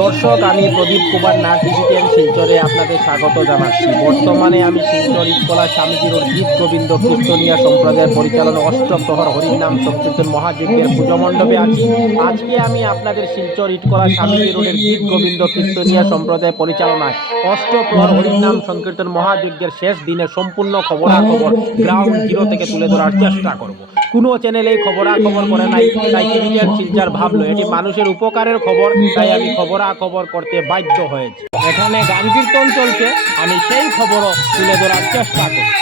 দর্শক, আমি প্রদীপ কুমার নাথ ডিজিটাল শিলচরে আপনাদের স্বাগত জানাচ্ছি। বর্তমানে আমি শিলচর ইটকলা স্বামীজি রোড গীত গোবিন্দ কীর্তনিয়া সম্প্রদায়ের পরিচালনা অষ্টপ্রহর হরিনাম সংকীর্তন মহাযজ্ঞের পুজো মণ্ডপে আছি। আজকে আমি আপনাদের শিলচর ইটকলা স্বামীজি রোডের গীত গোবিন্দ কীর্তনিয়া সম্প্রদায় পরিচালনায় অষ্টপ্রহর হরিনাম সংকীর্তন মহাযজ্ঞের শেষ দিনে সম্পূর্ণ খবরাখবর গ্রাউন্ড জিরো থেকে তুলে ধরার চেষ্টা করব। কোনো চ্যানেলেই খবরাখবর করে নাই, তাই টিভিটান শিলচর ভাবলো এটি মানুষের উপকারের খবর, তাই আমি খবরাখবর করতে বাধ্য হয়েছি। এখানে গান কীর্তন চলছে, আমি সেই খবরও তুলে ধরার চেষ্টা করছি।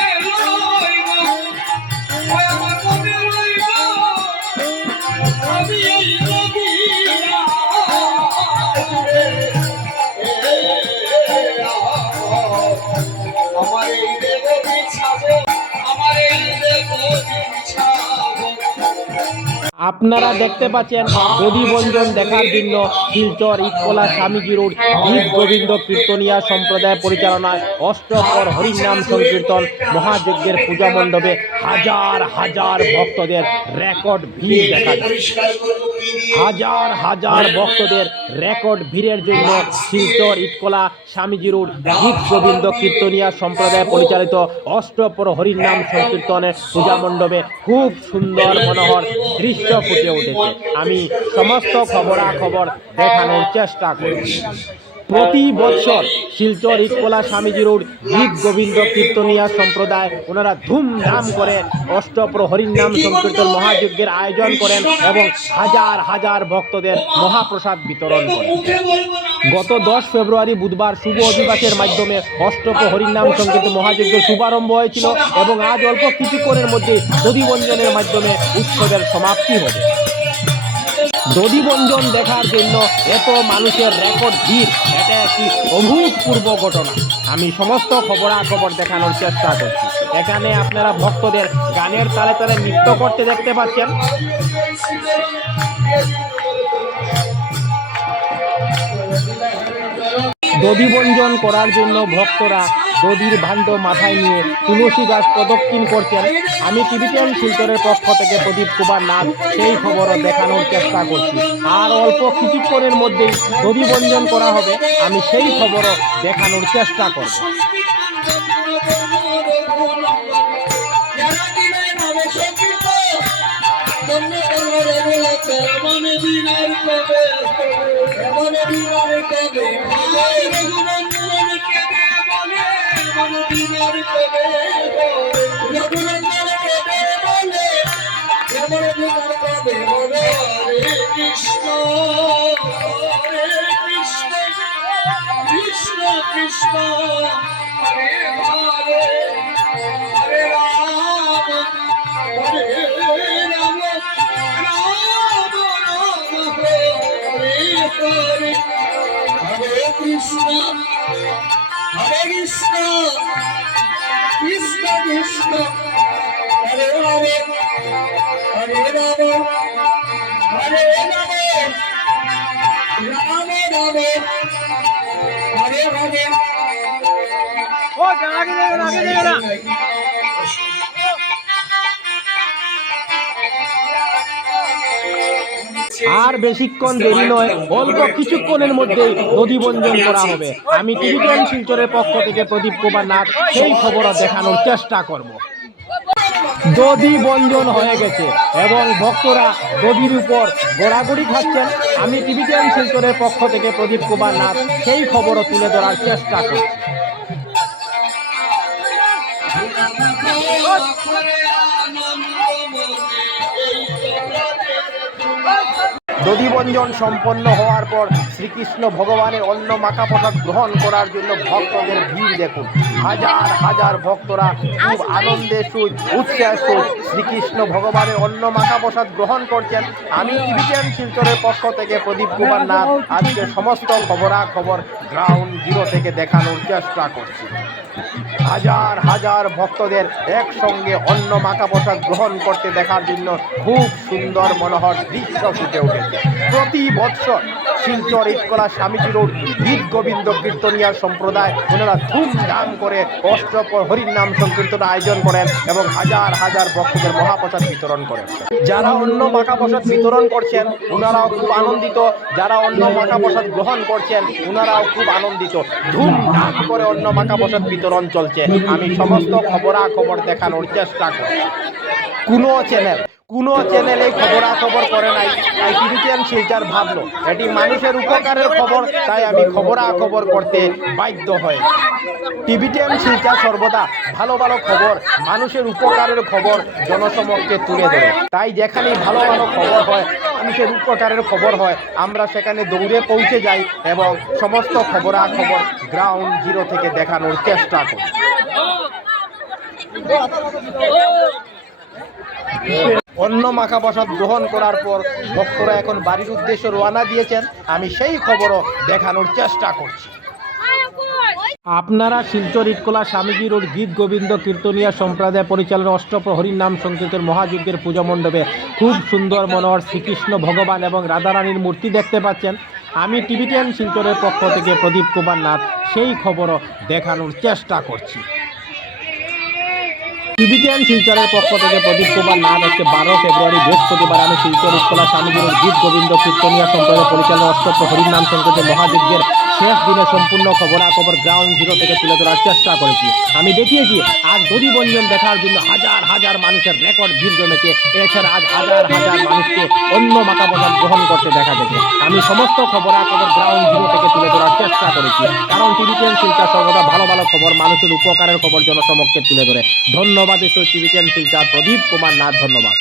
আপনারা দেখতে পাচ্ছেন দধিবঞ্জন দেখার জন্য শিলচর ইটকলা স্বামীজি রোড গীত গোবিন্দ কীর্তনিয়া সম্প্রদায় পরিচালনায় অষ্টপ্রহর হরিনাম সংকীর্তন মহাযজ্ঞের পূজা মণ্ডপে হাজার হাজার ভক্তদের রেকর্ড ভিড় দেখা যায়। হাজার হাজার ভক্তদের রেকর্ড ভিড়ের জন্য শিলচর ইটকলা স্বামীজি রোড গীত গোবিন্দ কীর্তনিয়া সম্প্রদায় পরিচালিত অষ্টপ্রহর হরিনাম সংকীর্তনের পূজা মণ্ডপে খুব সুন্দর মনোহর দৃশ্য ফুটে উঠেছে। আমি সমস্ত খবরাখবর দেখানোর চেষ্টা করছি। প্রতি বছর শিলচর ইটকলা স্বামীজি রোড গীত গোবিন্দ কীর্তনিয়া সম্প্রদায় ওনারা ধুমধাম করে অষ্টপ্রহর হরিনাম সংকীর্তন মহাযজ্ঞের আয়োজন করেন এবং হাজার হাজার ভক্তদের মহাপ্রসাদ বিতরণ করেন। গত 10 ফেব্রুয়ারি বুধবার শুভ অধিবাসের মাধ্যমে অষ্টপ্রহর হরিনাম সংকীর্তন মহাযজ্ঞের শুভারম্ভ হয়েছিল এবং আজ অল্প কিছুক্ষণের মধ্যে দধিবঞ্জনের মাধ্যমে উৎসবের সমাপ্তি হবে। দধিবঞ্জন দেখার জন্য এত মানুষের রেকর্ড ভিড়, এটা একটি অভূতপূর্ব ঘটনা। আমি সমস্ত খবরাখবর দেখানোর চেষ্টা করছি। এখানে আপনারা ভক্তদের গানের তালে তালে নৃত্য করতে দেখতে পাচ্ছেন। দধিবঞ্জন করার জন্য ভক্তরা দধির ভাণ্ড মাথায় নিয়ে তুলসী গাছ প্রদক্ষিণ করছেন। আমি টিভিটান শিলচরের পক্ষ থেকে প্রদীপ কুমার নাথ সেই খবরও দেখানোর চেষ্টা করছি। আর অল্প কিছুক্ষণের মধ্যেই দধিবঞ্জন করা হবে, আমি সেই খবরও দেখানোর চেষ্টা করব। কৃষ্ণ কৃষ্ণ হরে হরে হরে রাম হরে রাম রাম রাম হরে হরে হরে কৃষ্ণ কৃষ্ণ কৃষ্ণ হরে হরে হরে রাম হরে রাম রাম রাম হরে হরে। ও আগে যাবে না। আর বেশিক্ষণ দেরি নয়, অল্প কিছুক্ষণের মধ্যেই দধিবঞ্জন করা হবে। আমি টিভিটান শিলচরের পক্ষ থেকে প্রদীপ কুমার নাথ সেই খবরও দেখানোর চেষ্টা করব। দধিবঞ্জন হয়ে গেছে এবং ভক্তরা দধির উপর গোড়াগড়ি খাচ্ছেন। আমি টিভিটান শিলচরের পক্ষ থেকে প্রদীপ কুমার নাথ সেই খবরও তুলে ধরার চেষ্টা করছি। দধিবঞ্জন সম্পন্ন হওয়ার পর শ্রীকৃষ্ণ ভগবানের অন্ন মাখা প্রসাদ গ্রহণ করার জন্য ভক্তদের ভিড় দেখুন। হাজার হাজার ভক্তরা খুব আনন্দের সহিত উৎসাহের সহিত শ্রীকৃষ্ণ ভগবানের অন্ন মাখা প্রসাদ গ্রহণ করছেন। আমি টিভিটান শিলচরের পক্ষ থেকে প্রদীপ কুমার নাথ আজকে সমস্ত খবরাখবর গ্রাউন্ড জিরো থেকে দেখানোর চেষ্টা করছি। হাজার হাজার ভক্তদের একসঙ্গে অন্ন মাখা প্রসাদ গ্রহণ করতে দেখার জন্য খুব সুন্দর মনোহর দৃশ্য ফুটে উঠেছে। প্রতি বৎসর শিলচর ইটকলা স্বামীজি রোড গীত গোবিন্দ কীর্তনিয়া সম্প্রদায় ওনারা ধুমধাম করে অষ্টপ্রহর হরিনাম সংকীর্তন আয়োজন করেন এবং হাজার হাজার ভক্তদের মহাপ্রসাদ বিতরণ করেন। যারা অন্য মাখা প্রসাদ বিতরণ করছেন ওনারাও খুব আনন্দিত, যারা অন্য মাখা প্রসাদ গ্রহণ করছেন ওনারাও খুব আনন্দিত। ধুমধাম করে অন্য মাখা প্রসাদ বিতরণ চলছে। আমি সমস্ত খবরাখবর দেখানোর চেষ্টা করি। কোনো চ্যানেলে খবরাখবর করে নাই, তাই টিভিটিএন শিলচর ভাবলো এটি মানুষের উপকারের খবর, তাই আমি খবরাখবর করতে বাধ্য হই। টিভিটিএন শিলচর সর্বদা ভালো ভালো খবর, মানুষের উপকারের খবর জনসমক্ষে তুলে ধরে। তাই যেখানেই ভালো ভালো খবর হয়, মানুষের উপকারের খবর হয়, আমরা সেখানে দৌড়ে পৌঁছে যাই এবং সমস্ত খবরাখবর গ্রাউন্ড জিরো থেকে দেখানোর চেষ্টা করি। অন্য মাখা প্রসাদ গ্রহণ করার পর ভক্তরা এখন বাড়ির উদ্দেশ্যে রওনা দিয়েছেন, আমি সেই খবরও দেখানোর চেষ্টা করছি। আপনারা শিলচর ইটকলা স্বামীজি রোড গীত গোবিন্দ কীর্তনিয়া সম্প্রদায় পরিচালনা অষ্টপ্রহরীর নাম সংকীর্তন মহাযজ্ঞের পূজা মণ্ডপে খুব সুন্দর মনোহর শ্রীকৃষ্ণ ভগবান এবং রাধারানীর মূর্তি দেখতে পাচ্ছেন। আমি টিভিটিএন শিলচরের পক্ষ থেকে প্রদীপ কুমার নাথ সেই খবরও দেখানোর চেষ্টা করছি। টিভিটিএন শিলচরের পক্ষ থেকে প্রদীপ কুমার নাথ আজকে 12 ফেব্রুয়ারি বৃহস্পতিবার আমি শিলচর ইটকলা স্বামীজি রোড গীত গোবিন্দ কীর্তনিয়া সম্প্রদায় পরিচালনা অষ্টপ্রহরীর নাম সংকীর্তন মহাযজ্ঞের শেষ দিনে সম্পূর্ণ খবরাখবর গ্রাউন্ড জিরো থেকে তুলে ধরার চেষ্টা করেছি। আমি দেখিয়েছি আজ দধিবঞ্জন দেখার জন্য হাজার হাজার মানুষের রেকর্ড ভিড় জমেছে। এছাড়া আজ হাজার হাজার মানুষকে অন্য মাখা প্রসাদ গ্রহণ করতে দেখা গেছে। আমি সমস্ত খবরাখবর গ্রাউন্ড জিরো থেকে তুলে ধরার চেষ্টা করেছি, কারণ টিভিটিএন শিলচর সর্বদা ভালো ভালো খবর, মানুষের উপকারের খবর জনসমক্ষে তুলে ধরে। ধন্যবাদ টিভিটিএন শিলচর প্রদীপ কুমার নাথ, ধন্যবাদ।